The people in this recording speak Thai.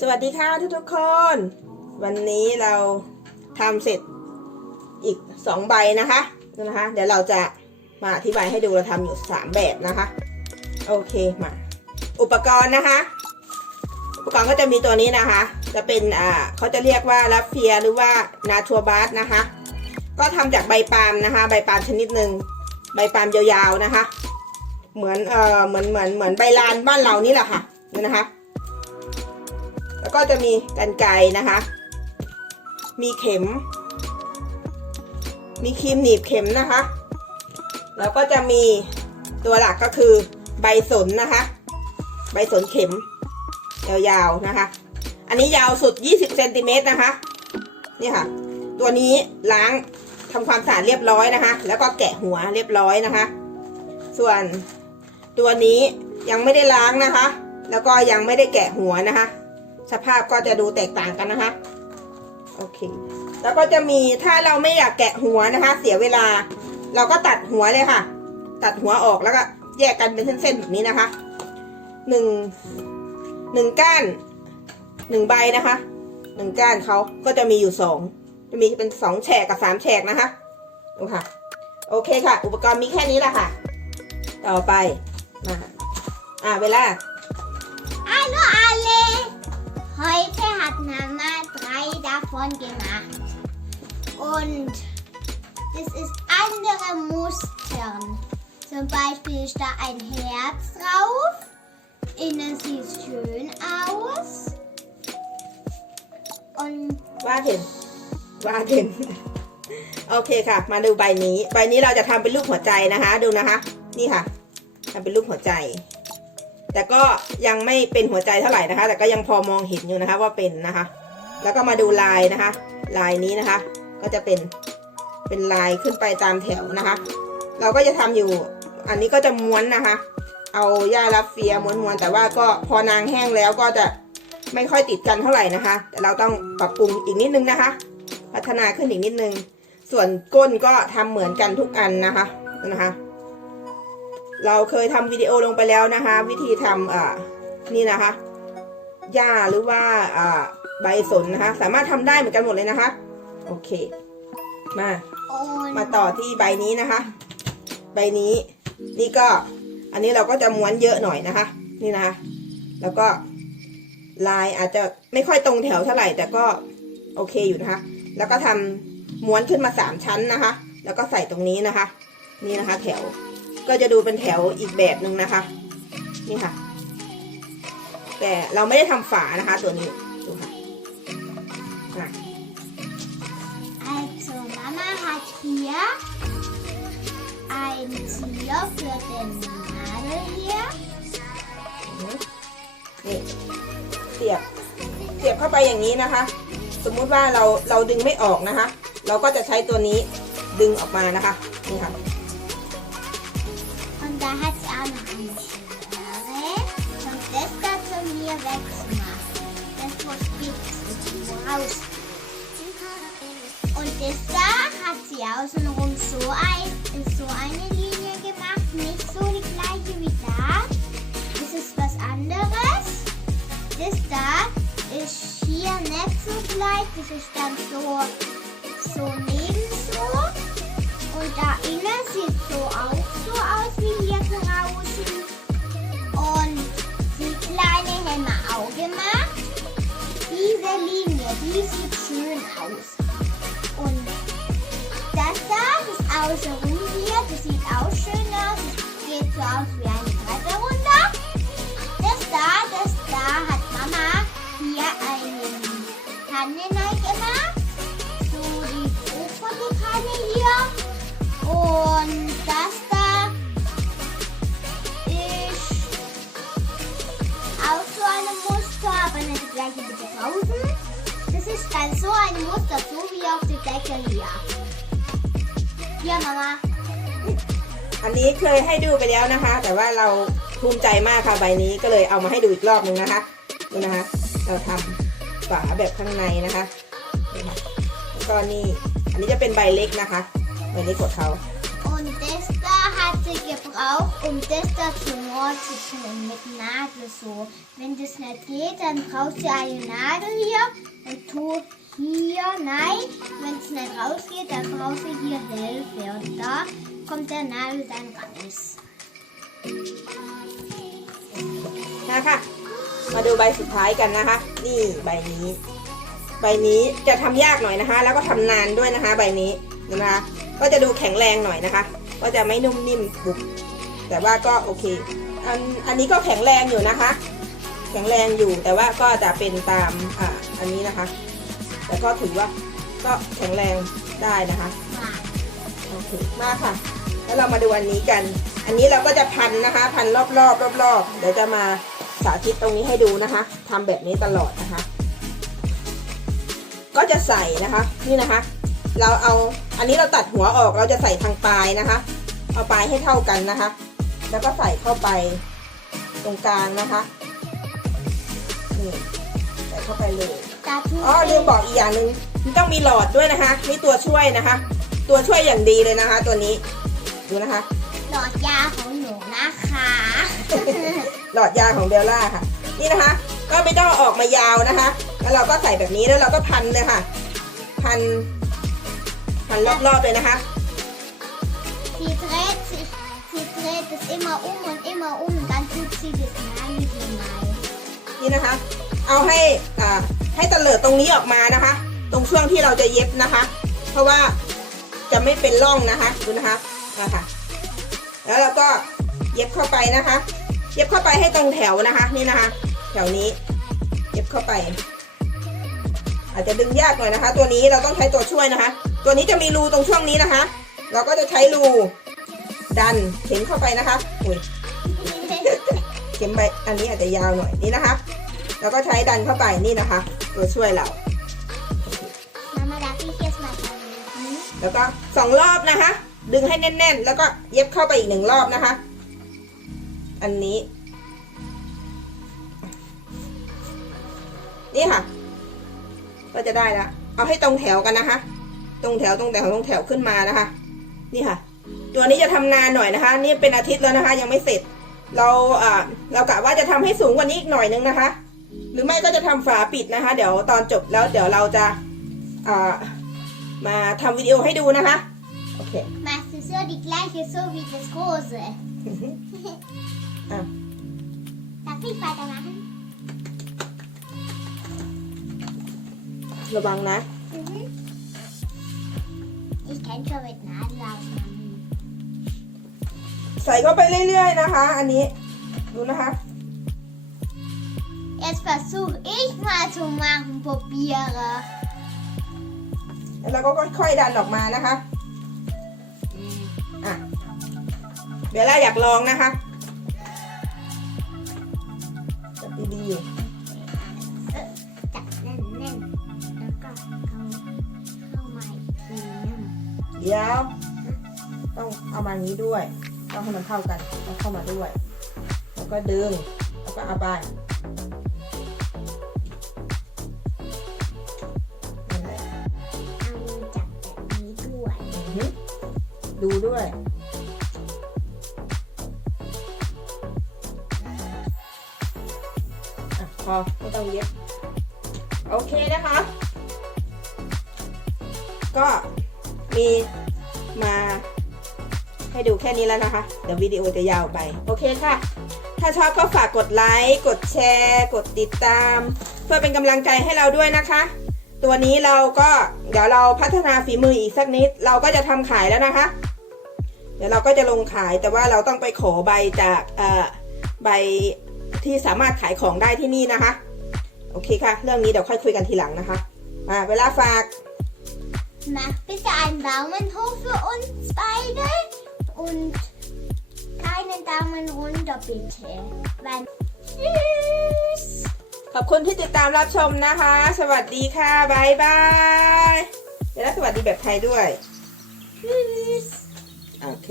สวัสดีค่ะทุกทุกๆคน วันนี้เราทำเสร็จอีกสองใบนะคะนะคะ เดี๋ยวเราจะมาอธิบายให้ดูเราทำอยู่สามแบบนะคะ โอเคมา อุปกรณ์นะคะ อุปกรณ์ก็จะมีตัวนี้นะคะ จะเป็นอ่าเขาจะเรียกว่าลัฟเฟียหรือว่านาทัวบาสนะคะ ก็ทำจากใบปาล์มนะคะ ใบปาล์มชนิดหนึ่งใบปาล์มยาวๆนะคะ เหมือนเอ่อเหมือนเหมือนเหมือนใบลานบ้านเรานี่แหละค่ะนี่นะคะ แล้วก็จะมีกันไกนะคะ มีเข็ม มีครีมหนีบเข็มนะคะ แล้วก็จะมีตัวหลักก็คือใบสนนะคะ ใบสนเข็ม ยาวๆนะคะ อันนี้ยาวสุด 20เซนติเมตรนะคะ นี่ค่ะ ตัวนี้ล้างทำความสะอาดเรียบร้อยนะคะ แล้วก็แกะหัวเรียบร้อยนะคะ ส่วนตัวนี้ยังไม่ได้ล้างนะคะ แล้วก็ยังไม่ได้แกะหัวนะคะ สภาพก็จะดูแตกต่างกันนะคะ โอเค แล้วก็จะมีถ้าเราไม่อยากแกะหัวนะคะ เสียเวลา เราก็ตัดหัวเลยค่ะ ตัดหัวออกแล้วก็แยกกันเป็นเส้นๆแบบนี้นะคะหนึ่งหนึ่งก้านหนึ่งใบนะคะหนึ่งก้านเขาก็จะมีอยู่สองจะมีเป็นสองแฉกกับสามแฉกนะคะดูค่ะ โอเคค่ะ อุปกรณ์มีแค่นี้แหละค่ะ ต่อไปมาอ่าเวลา davon gemacht. Und das ist andere Mustern. Zum Beispiel ist da ein Herz drauf. Innen sieht es schön aus. Und วาดเห็นวาเห็นโอเคค่ะ มาดูใบนี้ ใบนี้เราจะทำเป็นรูปหัวใจนะคะ ดูนะคะ นี่ค่ะทำเป็นรูปหัวใจ แต่ก็ยังไม่เป็นหัวใจเท่าไหร่นะคะ แต่ก็ยังพอมองเห็นอยู่นะคะว่าเป็นนะคะ แล้วก็มาดูลายนะคะ ลายนี้นะคะ ก็จะเป็นเป็นลายขึ้นไปตามแถวนะคะ เราก็จะทำอยู่ อันนี้ก็จะม้วนนะคะ เอาหญ้ารับเฟียม้วนๆแต่ว่าก็พอนางแห้งแล้วก็จะไม่ค่อยติดกันเท่าไหร่นะคะ แต่เราต้องปรับปรุงอีกนิดนึงนะคะ พัฒนาขึ้นอีกนิดนึง ส่วนก้นก็ทำเหมือนกันทุกอันนะคะนะคะ เราเคยทำวิดีโอลงไปแล้วนะคะ วิธีทำอ่านี่นะคะหญ้าหรือว่าอ่า ใบสนนะคะ สามารถทำได้เหมือนกันหมดเลยนะคะ โอเค มา und มาต่อที่ใบนี้นะคะ ใบนี้ นี่ก็ อันนี้เราก็จะม้วนเยอะหน่อยนะคะ นี่นะคะ แล้วก็ลายอาจจะไม่ค่อยตรงแถวเท่าไหร่ แต่ก็โอเคอยู่นะคะ แล้วก็ทำม้วนขึ้นมาสามชั้นนะคะ แล้วก็ใส่ตรงนี้นะคะ นี่นะคะ แถว ก็จะดูเป็นแถวอีกแบบหนึ่งนะคะ นี่ค่ะ แต่เราไม่ได้ทำฝานะคะ ตัวนี้ดูค่ะ อะ Also Mama hat hier ein Tier für den Nadel hier. นี่เสียบเสียบเข้าไปอย่างนี้นะคะ สมมุติว่าเราเราดึงไม่ออกนะคะ เราก็จะใช้ตัวนี้ดึงออกมานะคะนี่ค่ะ Und da hat sie auch noch eine Schere. Und das dazu mir wegzumachen. Das muss ich raus. Das da hat sie außenrum so, ein, so eine Linie gemacht. Nicht so die gleiche wie da. Das ist was anderes. Das da ist hier nicht so gleich. Das ist dann so, so neben so. Und da innen sieht so auch so aus wie hier draußen. Und die kleine haben wir auch gemacht. Diese Linie, die sieht schön aus. Das außenrum hier, das sieht auch schön aus. Geht so aus wie eine Treppe. Das da, das da hat Mama hier einen Kanne neu gemacht. So die obere Kanne hier. Und das da ist auch so eine Muster, aber nicht die gleiche wie draußen. Das ist dann so ein Muster, so wie auf der Decke hier. Hier, Mama. อันนี้เคยให้ดูไปแล้วนะคะ แต่ว่าเราภูมิใจมากค่ะใบนี้ก็เลยเอามาให้ดูอีกรอบหนึ่งนะคะดูนะคะ เราทำฝาแบบข้างในนะคะนี่ค่ะแล้วก็นี่อันนี้จะเป็นใบเล็กนะคะใบเล็กกว่าเขา Und das da hat hat sie gebraucht, um das da zu schneiden mit Nadel so. Wenn das nicht geht, dann brauchst du eine Nadel hier und tu hier, nein. Wenn es nicht rausgeht, dann brauchst du hier Hilfe. Und da kommt der Nagel dann raus. นะคะ มาดูใบสุดท้ายกันนะคะ นี่ใบนี้ ใบนี้จะทำยากหน่อยนะคะ แล้วก็ทำนานด้วยนะคะ ใบนี้นะคะ ก็จะดูแข็งแรงหน่อยนะคะ ก็จะไม่นุ่มนิ่มบุบแต่ว่าก็โอเค อันอันนี้ก็แข็งแรงอยู่นะคะ แข็งแรงอยู่แต่ว่าก็จะเป็นตามอ่าอันนี้นะคะ แต่ก็ถือว่าก็แข็งแรงได้นะคะ Ja. โอเคมากค่ะ แล้วเรามาดูอันนี้กัน อันนี้เราก็จะพันนะคะ พันรอบๆรอบๆเดี๋ยวจะมาสาธิตตรงนี้ให้ดูนะคะทำแบบนี้ตลอดนะคะ ก็จะใส่นะคะนี่นะคะ เราเอาอันนี้เราตัดหัวออกเราจะใส่ทางปลายนะคะ เอาปลายให้เท่ากันนะคะ แล้วก็ใส่เข้าไปตรงกลางนะคะนี่ใส่เข้าไปเลย Da tut อ๋อลืมบอกอีกอย่างหนึ่งมันต้องมีหลอดด้วยนะคะนี่ตัวช่วยนะคะ ตัวช่วยอย่างดีเลยนะคะ ตัวนี้ดูนะคะ หลอดยาของหนูนะคะ หลอดยาของเบลล่าค่ะ นี่นะคะ ก็ไม่ต้องเอาออกมายาวนะคะ แล้วเราก็ใส่แบบนี้แล้วเราก็พันเลยค่ะ พัน พันรอบๆเลยนะคะ Sie dreht sich, sie dreht es immer um und immer um und dann tut sie das Nagel hinein. นี่นะคะ เอาให้อ่าให้ตะเลิดตรงนี้ออกมานะคะ ตรงช่วงที่เราจะเย็บนะคะ เพราะว่าจะไม่เป็นร่องนะคะดูนะคะนะคะแล้วเราก็เย็บเข้าไปนะคะ เย็บเข้าไปให้ตรงแถวนะคะ นี่นะคะ แถวนี้ เย็บเข้าไป อาจจะดึงยากหน่อยนะคะ ตัวนี้เราต้องใช้ตัวช่วยนะคะ ตัวนี้จะมีรูตรงช่วงนี้นะคะ เราก็จะใช้รูดันเข็มเข้าไปนะคะอุ้ย เข็มใบอันนี้อาจจะยาวหน่อยนี่นะคะ แล้วก็ใช้ดันเข้าไปนี่นะคะ ตัวช่วยเรา Mama, darf ich jetzt mal versuchen? แล้วก็สองรอบนะคะ ดึงให้แน่น ๆ แล้วก็เย็บเข้าไปอีกหนึ่งรอบนะคะ อันนี้ นี่ค่ะ ก็จะได้แล้วเอาให้ตรงแถวกันนะคะ ตรงแถวตรงแถวตรงแถวขึ้นมานะคะ นี่ค่ะ ตัวนี้จะทำนานหน่อยนะคะ นี่เป็นอาทิตย์แล้วนะคะ ยังไม่เสร็จ เราอ่าเรากะว่าจะทำให้สูงกว่านี้อีกหน่อยนึงนะคะ หรือไม่ก็จะทำฝาปิดนะคะ เดี๋ยวตอนจบแล้วเดี๋ยวเราจะอ่ามาทำวิดีโอให้ดูนะคะ โอเค Machst du so die gleiche so wie das große? อะ Darf ich weitermachen? ระวังนะ Mhm. Ich kann schon mit Nadel ausmachen. ใส่เข้าไปเรื่อยๆนะคะ อันนี้ดูนะคะ Jetzt versuche ich mal zu machen, probiere. แล้วเราก็ค่อยๆดันออกมานะคะอะเบลล่าอยากลองนะคะจับดีจับแน่นๆ แล้วก็เอาเข้ามาอีกทีนึงๆเดี๋ยว ต้องเอามาอย่างนี้ด้วย ต้องให้มันเข้ากันต้องเข้ามาด้วย แล้วก็ดึง แล้วก็เอาไปนั่นแหละเอามือจับแบบนี้ด้วยอือฮึดูด้วยอะพอไม่ต้องเย็บ โอเคนะคะ ก็มีมา ให้ดูแค่นี้แล้วนะคะ เดี๋ยววิดีโอจะยาวไป โอเคค่ะ ถ้าชอบก็ฝากกดไลค์ กดแชร์ กดติดตาม เพื่อเป็นกำลังใจให้เราด้วยนะคะ ตัวนี้เราก็เดี๋ยวเราพัฒนาฝีมืออีกสักนิด เราก็จะทำขายแล้วนะคะ เดี๋ยวเราก็จะลงขายแต่ว่าเราต้องไปขอใบจากใบที่สามารถขายของได้ที่นี่นะคะ โอเคค่ะ เรื่องนี้เดี๋ยวค่อยคุยกันทีหลังนะคะมาเวลาฝาก Mach bitte einen Daumen hoch für uns beide und keinen Daumen runter bitte. Weil Tschüss. ขอบคุณที่ติดตามรับชมนะคะ สวัสดีค่ะบายบายเดี๋ยวแล้วสวัสดีแบบไทยด้วย Tschüss. โอเค